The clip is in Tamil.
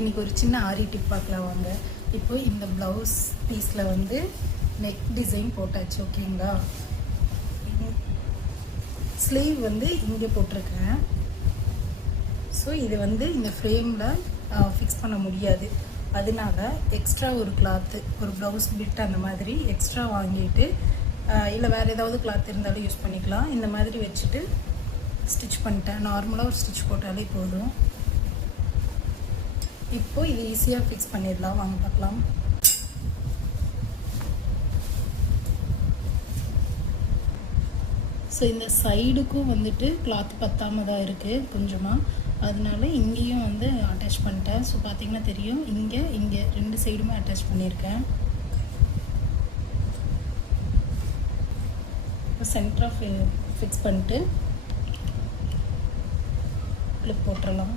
இன்றைக்கி ஒரு சின்ன ஆரி டிப் பார்க்கலாம் வாங்க. இப்போ இந்த ப்ளவுஸ் பீஸில் வந்து நெக் டிசைன் போட்டாச்சு. ஓகேங்களா, ஸ்லீவ் வந்து இங்கே போட்டிருக்கேன். ஸோ இது வந்து இந்த ஃப்ரேமில் ஃபிக்ஸ் பண்ண முடியாது. அதனால எக்ஸ்ட்ரா ஒரு கிளாத்து, ஒரு ப்ளவுஸ் பிட் அந்த மாதிரி எக்ஸ்ட்ரா வாங்கிட்டு, இல்லை வேறு ஏதாவது கிளாத் இருந்தாலும் யூஸ் பண்ணிக்கலாம். இந்த மாதிரி வச்சுட்டு ஸ்டிச் பண்ணிட்டேன். நார்மலாக ஒரு ஸ்டிச் போட்டாலே போதும். இப்போ இது ஈஸியாக ஃபிக்ஸ் பண்ணிடலாம். வாங்க பார்க்கலாம். ஸோ இந்த சைடுக்கும் வந்துட்டு கிளாத் பத்தாமல் தான் இருக்குது கொஞ்சமாக, அதனால இங்கேயும் வந்து அட்டாச் பண்ணிட்டேன். ஸோ பார்த்திங்கன்னா தெரியும், இங்கே ரெண்டு சைடுமே அட்டாச் பண்ணியிருக்கேன். இப்போ சென்டராக ஃபிக்ஸ் பண்ணிட்டு கிளிப் போட்டுடலாம்.